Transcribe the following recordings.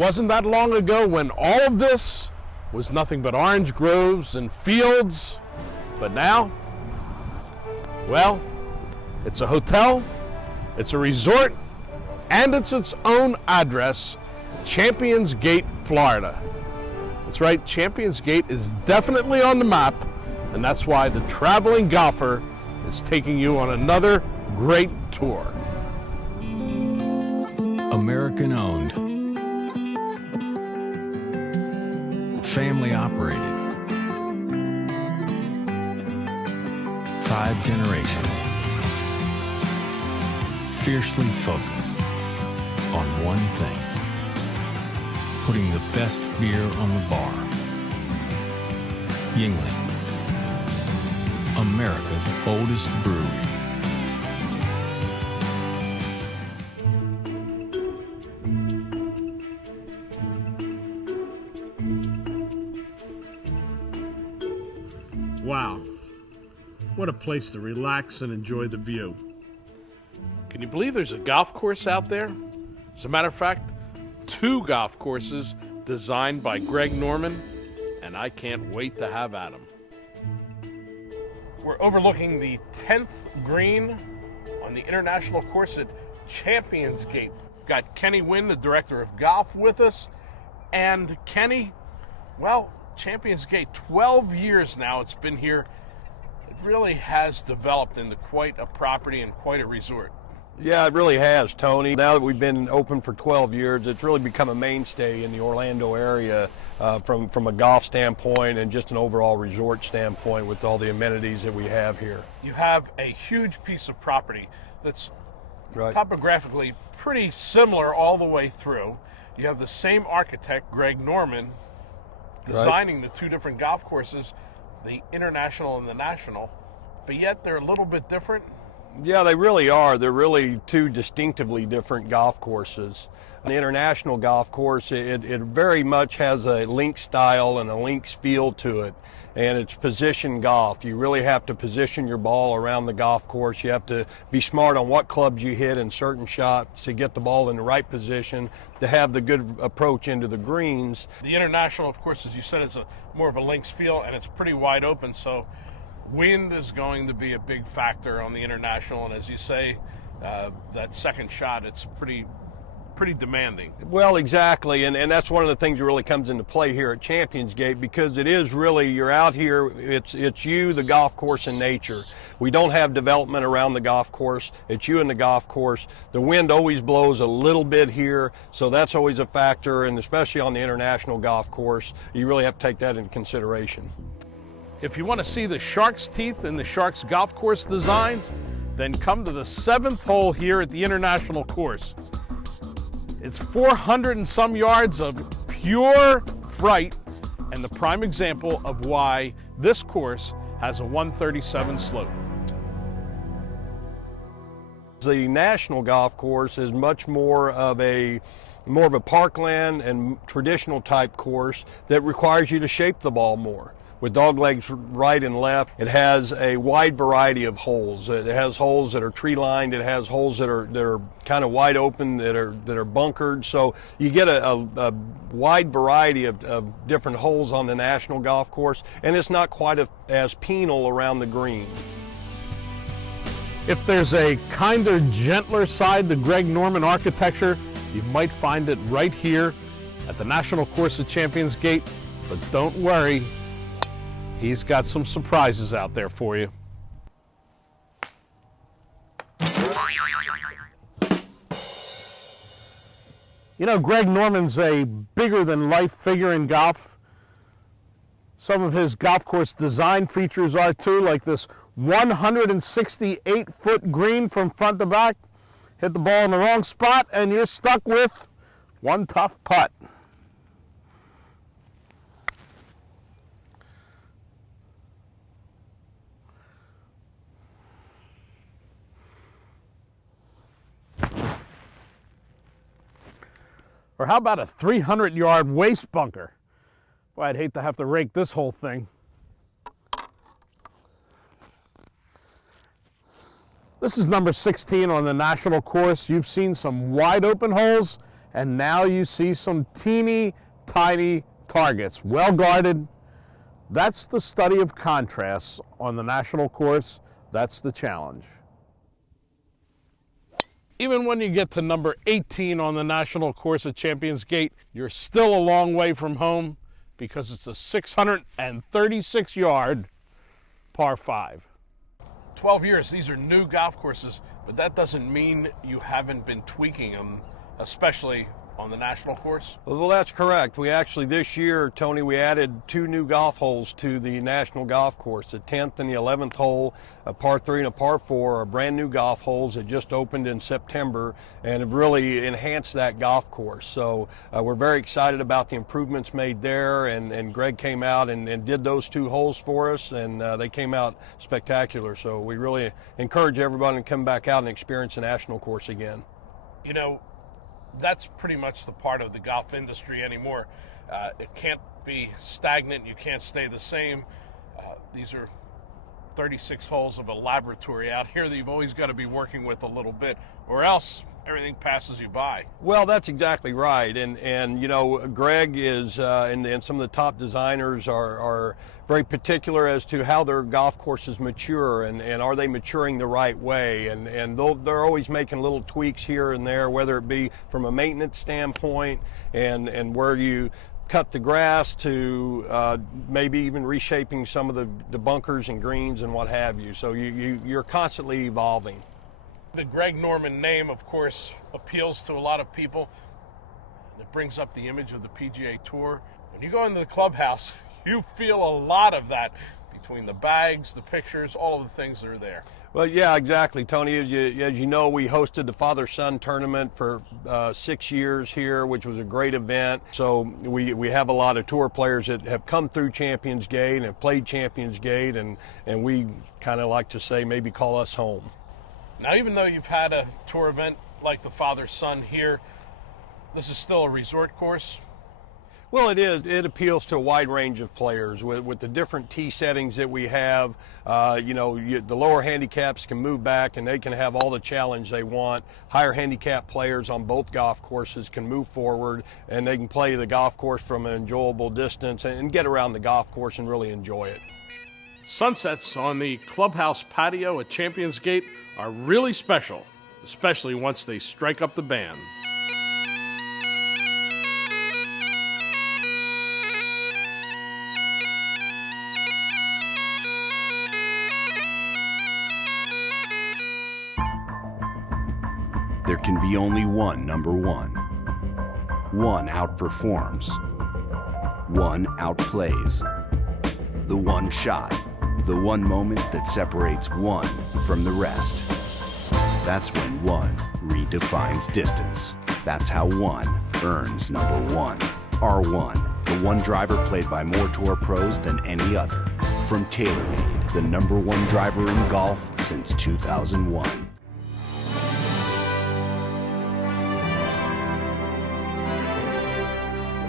wasn't that long ago when all of this was nothing but orange groves and fields, but now, well, it's a hotel, it's a resort, and it's its own address, Champions Gate, Florida. That's right, Champions Gate is definitely on the map, and that's why the traveling golfer is taking you on another great tour. American owned, family operated, 5 generations, fiercely focused on one thing: putting the best beer on the bar. Yuengling, America's oldest brewery. Wow, what a place to relax and enjoy the view. Can you believe there's a golf course out there? As a matter of fact, 2 golf courses designed by Greg Norman, and I can't wait to have at them. We're overlooking the 10th green on the international course at Champions Gate. Got Kenny Wynn, the director of golf, with us. And Kenny, well, Champions Gate, 12 years now it's been here. It really has developed into quite a property and quite a resort. Yeah, it really has, Tony. Now that we've been open for 12 years, it's really become a mainstay in the Orlando area from a golf standpoint and just an overall resort standpoint with all the amenities that we have here. You have a huge piece of property that's Right. topographically pretty similar all the way through. You have the same architect, Greg Norman, designing the 2 different golf courses, the international and the national, but yet they're a little bit different. Yeah, they really are. They're really 2 distinctively different golf courses. The international golf course, it very much has a links style and a links feel to it, and it's position golf. You really have to position your ball around the golf course. You have to be smart on what clubs you hit in certain shots to get the ball in the right position, to have the good approach into the greens. The international, of course, as you said, is more of a links feel, and it's pretty wide open, so wind is going to be a big factor on the international, and as you say, that second shot, it's pretty demanding. Well, exactly, and that's one of the things that really comes into play here at Champions Gate, because it is really, you're out here, it's you, the golf course, and nature. We don't have development around the golf course. It's you and the golf course. The wind always blows a little bit here, so that's always a factor, and especially on the international golf course, you really have to take that into consideration. If you want to see the shark's teeth in the Sharks golf course designs, then come to the 7th hole here at the international course. It's 400 and some yards of pure fright, and the prime example of why this course has a 137 slope. The national golf course is much more of a parkland and traditional type course that requires you to shape the ball more. With dog legs right and left, it has a wide variety of holes. It has holes that are tree lined. It has holes that are kind of wide open, that are bunkered. So you get a wide variety of different holes on the national golf course, and it's not quite as penal around the green. If there's a kinder, gentler side to Greg Norman architecture, you might find it right here at the national course at Champions Gate. But don't worry, he's got some surprises out there for you. You know, Greg Norman's a bigger-than-life figure in golf. Some of his golf course design features are too, like this 168-foot green from front to back. Hit the ball in the wrong spot, and you're stuck with one tough putt. Or how about a 300-yard waste bunker? Boy, I'd hate to have to rake this whole thing. This is number 16 on the national course. You've seen some wide open holes and now you see some teeny tiny targets, well guarded. That's the study of contrasts on the national course. That's the challenge. Even when you get to number 18 on the national course at Champions Gate, you're still a long way from home because it's a 636-yard par 5. 12 years, these are new golf courses, but that doesn't mean you haven't been tweaking them, especially on the national course? Well, that's correct. We actually, this year, Tony, we added 2 new golf holes to the national golf course. The 10th and the 11th hole, a par 3 and a par 4, are brand new golf holes that just opened in September and have really enhanced that golf course. So we're very excited about the improvements made there, and Greg came out and did those 2 holes for us, and they came out spectacular. So we really encourage everybody to come back out and experience the national course again. You know, that's pretty much the part of the golf industry anymore. It can't be stagnant. You can't stay the same. These are 36 holes of a laboratory out here that you've always got to be working with a little bit, or else everything passes you by. Well, that's exactly right. And you know, Greg is, and some of the top designers are very particular as to how their golf courses mature and are they maturing the right way. And they're always making little tweaks here and there, whether it be from a maintenance standpoint and where you cut the grass to maybe even reshaping some of the bunkers and greens and what have you. So you're constantly evolving. The Greg Norman name, of course, appeals to a lot of people. It brings up the image of the PGA Tour. When you go into the clubhouse, you feel a lot of that between the bags, the pictures, all of the things that are there. Well, yeah, exactly, Tony. As you know, we hosted the father-son tournament for 6 years here, which was a great event. So we have a lot of tour players that have come through Champions Gate and have played Champions Gate, and we kind of like to say maybe call us home. Now, even though you've had a tour event like the father-son here, this is still a resort course? Well, it is. It appeals to a wide range of players with the different tee settings that we have. The lower handicaps can move back and they can have all the challenge they want. Higher handicap players on both golf courses can move forward and they can play the golf course from an enjoyable distance and get around the golf course and really enjoy it. Sunsets on the clubhouse patio at Champions Gate are really special, especially once they strike up the band. There can be only one number one. One outperforms. One outplays. The one shot. The one moment that separates one from the rest. That's when one redefines distance. That's how one earns number one. R1, the one driver played by more tour pros than any other. From TaylorMade, the number one driver in golf since 2001.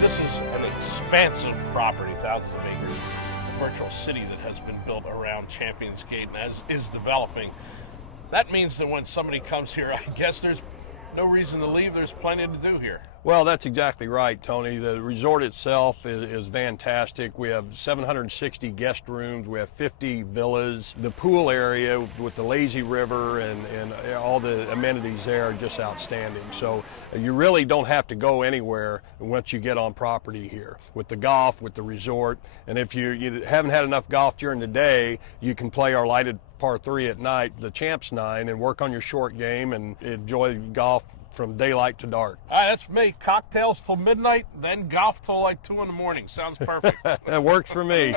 This is an expansive property, thousands of acres, a virtual city that has been built around Champions Gate and is developing. That means that when somebody comes here, I guess there's no reason to leave. There's plenty to do here. Well, that's exactly right, Tony. The resort itself is fantastic. We have 760 guest rooms. We have 50 villas. The pool area with the lazy river and all the amenities there are just outstanding. So you really don't have to go anywhere once you get on property here with the golf, with the resort. And if you haven't had enough golf during the day, you can play our lighted par 3 at night, the Champs 9, and work on your short game and enjoy golf from daylight to dark. All right, that's me. Cocktails till midnight, then golf till like 2 in the morning. Sounds perfect. That works for me.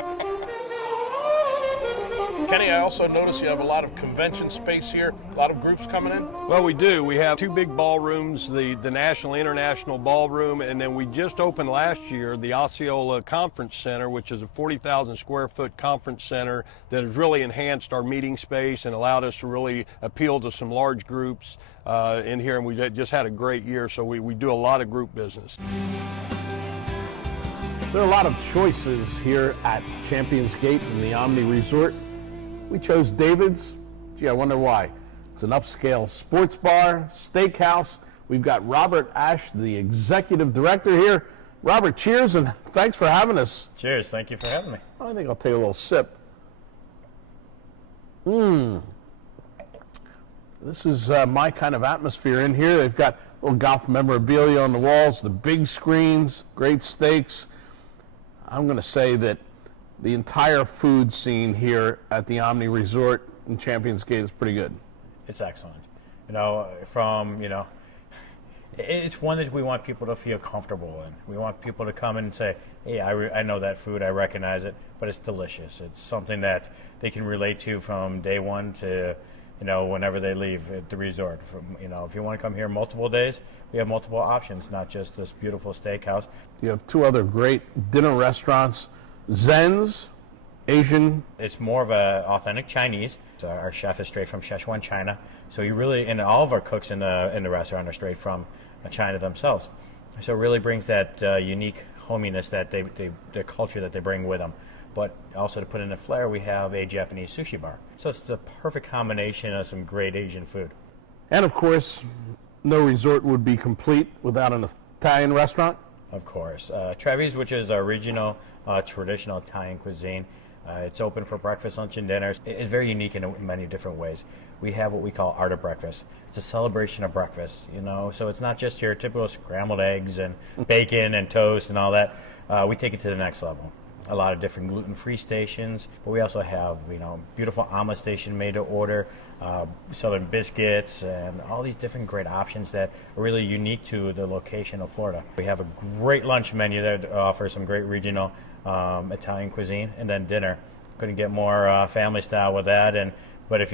Kenny, I also notice you have a lot of convention space here, a lot of groups coming in. Well, we do. We have 2 big ballrooms, the National International Ballroom, and then we just opened last year the Osceola Conference Center, which is a 40,000 square foot conference center that has really enhanced our meeting space and allowed us to really appeal to some large groups in here, and we just had a great year, so we do a lot of group business. There are a lot of choices here at Champions Gate and the Omni Resort. We chose David's. Gee, I wonder why. It's an upscale sports bar, steakhouse, We've got Robert Ash, the executive director here. Robert, cheers, and thanks for having us. Cheers. Thank you for having me. I think I'll take a little sip. This is my kind of atmosphere in here. They've got little golf memorabilia on the walls, the big screens, great steaks. I'm going to say that the entire food scene here at the Omni Resort in Champions Gate is pretty good. It's excellent. It's one that we want people to feel comfortable in. We want people to come in and say, hey, I know that food, I recognize it, but it's delicious. It's something that they can relate to from day one to, whenever they leave at the resort. If you want to come here multiple days, we have multiple options, not just this beautiful steakhouse. You have two other great dinner restaurants, Zen's, Asian. It's more of a authentic Chinese. So our chef is straight from Sichuan, China. So and all of our cooks in the restaurant are straight from China themselves. So it really brings that unique hominess that the culture that they bring with them. But also to put in a flair, we have a Japanese sushi bar. So it's the perfect combination of some great Asian food. And of course, no resort would be complete without an Italian restaurant. Of course. Trevi's, which is our regional, traditional Italian cuisine. It's open for breakfast, lunch, and dinners. It's very unique in many different ways. We have what we call Art of Breakfast. It's a celebration of breakfast, so it's not just your typical scrambled eggs and bacon and toast and all that. We take it to the next level. A lot of different gluten-free stations, but we also have, beautiful omelet station made to order, southern biscuits, and all these different great options that are really unique to the location of Florida. We have a great lunch menu that offers some great regional Italian cuisine, and then dinner. Couldn't get more family style with that. But if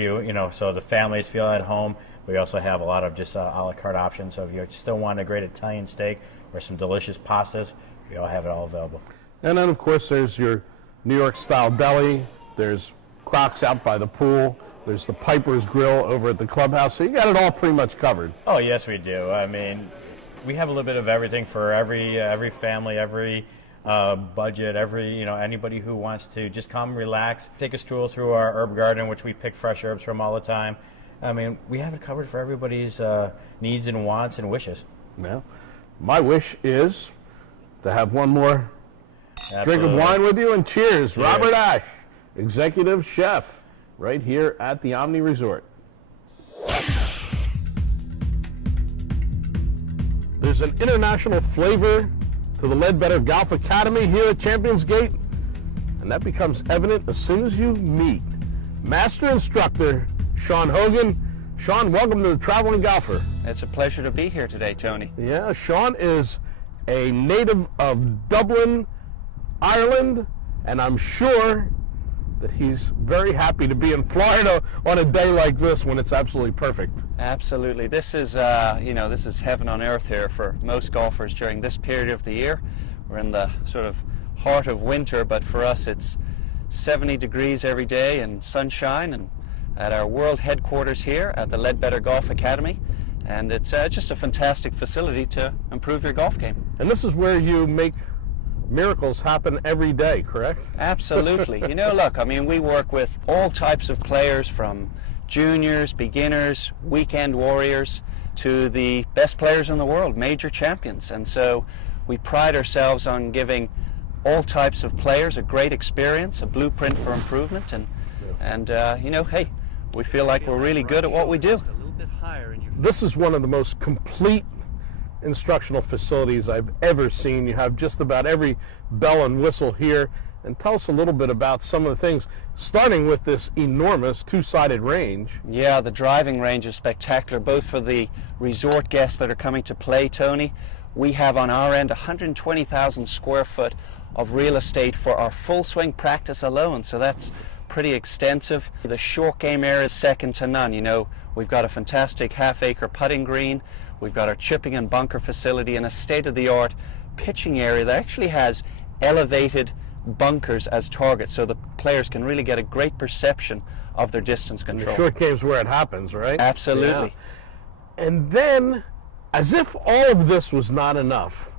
so the families feel at home, we also have a lot of just a la carte options. So if you still want a great Italian steak or some delicious pastas, we all have it all available. And then, of course, there's your New York-style deli. There's Crocs out by the pool. There's the Piper's Grill over at the clubhouse. So you got it all pretty much covered. Oh, yes, we do. I mean, we have a little bit of everything for every family, every budget, anybody who wants to just come, relax, take a stroll through our herb garden, which we pick fresh herbs from all the time. I mean, we have it covered for everybody's needs and wants and wishes. Yeah. My wish is to have one more drink of wine with you, and cheers. Robert Ash, executive chef, right here at the Omni Resort. There's an international flavor to the Ledbetter Golf Academy here at Champions Gate, and that becomes evident as soon as you meet Master Instructor Sean Hogan. Sean, welcome to the Traveling Golfer. It's a pleasure to be here today, Tony. Yeah, Sean is a native of Dublin, Ireland, and I'm sure that he's very happy to be in Florida on a day like this when it's absolutely perfect. Absolutely. This is, this is heaven on earth here for most golfers during this period of the year. We're in the sort of heart of winter, but for us it's 70 degrees every day and sunshine, and at our world headquarters here at the Ledbetter Golf Academy. And it's just a fantastic facility to improve your golf game. And this is where you make miracles happen every day, correct? Absolutely. Look, I mean, we work with all types of players, from juniors, beginners, weekend warriors, to the best players in the world, major champions. And so we pride ourselves on giving all types of players a great experience, a blueprint for improvement, and hey, we feel like we're really good at what we do. This is one of the most complete instructional facilities I've ever seen. You have just about every bell and whistle here. And tell us a little bit about some of the things, starting with this enormous two-sided range. Yeah, the driving range is spectacular, both for the resort guests that are coming to play, Tony. We have on our end 120,000 square foot of real estate for our full swing practice alone, so that's pretty extensive. The short game area is second to none. We've got a fantastic half-acre putting green. We've got our chipping and bunker facility and a state-of-the-art pitching area that actually has elevated bunkers as targets, so the players can really get a great perception of their distance control. The short game's where it happens, right? Absolutely. Yeah. And then, as if all of this was not enough,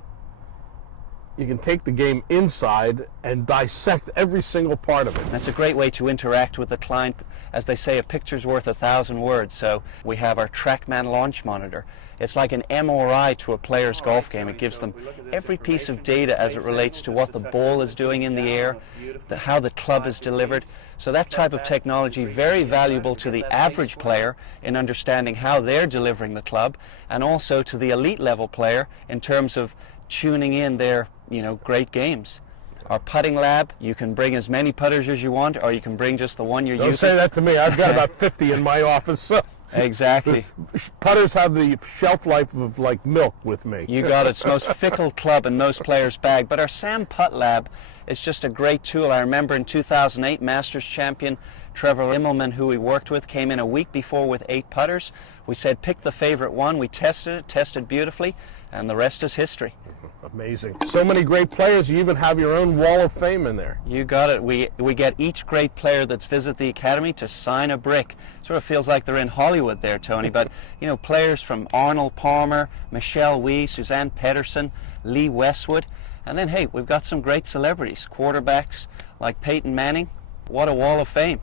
you can take the game inside and dissect every single part of it. That's a great way to interact with the client. As they say, a picture's worth 1,000 words. So we have our TrackMan launch monitor. It's like an MRI to a player's golf game. It gives them every piece of data as it relates to what the ball is doing in the air, how the club is delivered. So that type of technology, very valuable to the average player in understanding how they're delivering the club, and also to the elite level player in terms of tuning in their, great games. Our putting lab, you can bring as many putters as you want, or you can bring just the one you're using. Don't say that to me. I've got about 50 in my office. So. Exactly. Putters have the shelf life of like milk with me. You got it. It's the most fickle club in most players' bag. But our Sam Putt Lab is just a great tool. I remember in 2008, Masters champion Trevor Immelman, who we worked with, came in a week before with 8 putters. We said, pick the favorite one. We tested it, tested beautifully, and the rest is history. Amazing. So many great players. You even have your own wall of fame in there. You got it. We get each great player that's visited the academy to sign a brick. Sort of feels like they're in Hollywood there, Tony. But, players from Arnold Palmer, Michelle Wee, Suzanne Pedersen, Lee Westwood. And then, hey, we've got some great celebrities, quarterbacks like Peyton Manning. What a wall of fame.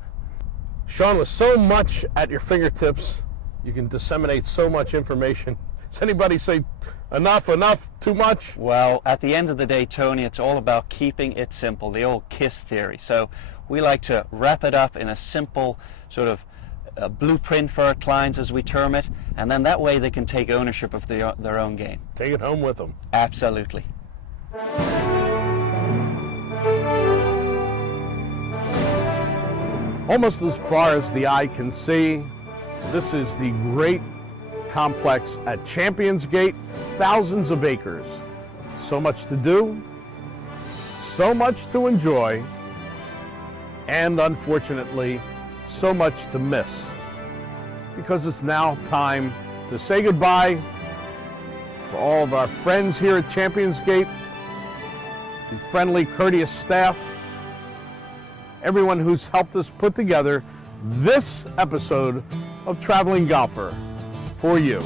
Sean, with so much at your fingertips, you can disseminate so much information. Does anybody say enough, too much? Well, at the end of the day, Tony, it's all about keeping it simple, the old KISS theory. So we like to wrap it up in a simple sort of blueprint for our clients, as we term it, and then that way they can take ownership of their own game. Take it home with them. Absolutely. Almost as far as the eye can see, this is the great complex at Champions Gate, thousands of acres. So much to do, so much to enjoy, and unfortunately, so much to miss. Because it's now time to say goodbye to all of our friends here at Champions Gate, the friendly, courteous staff, everyone who's helped us put together this episode of Traveling Golfer for you.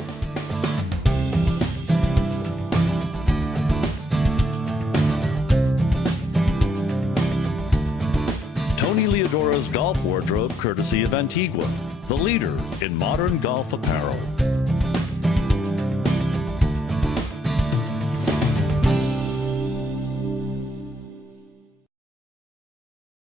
Tony Leodora's golf wardrobe, courtesy of Antigua, the leader in modern golf apparel.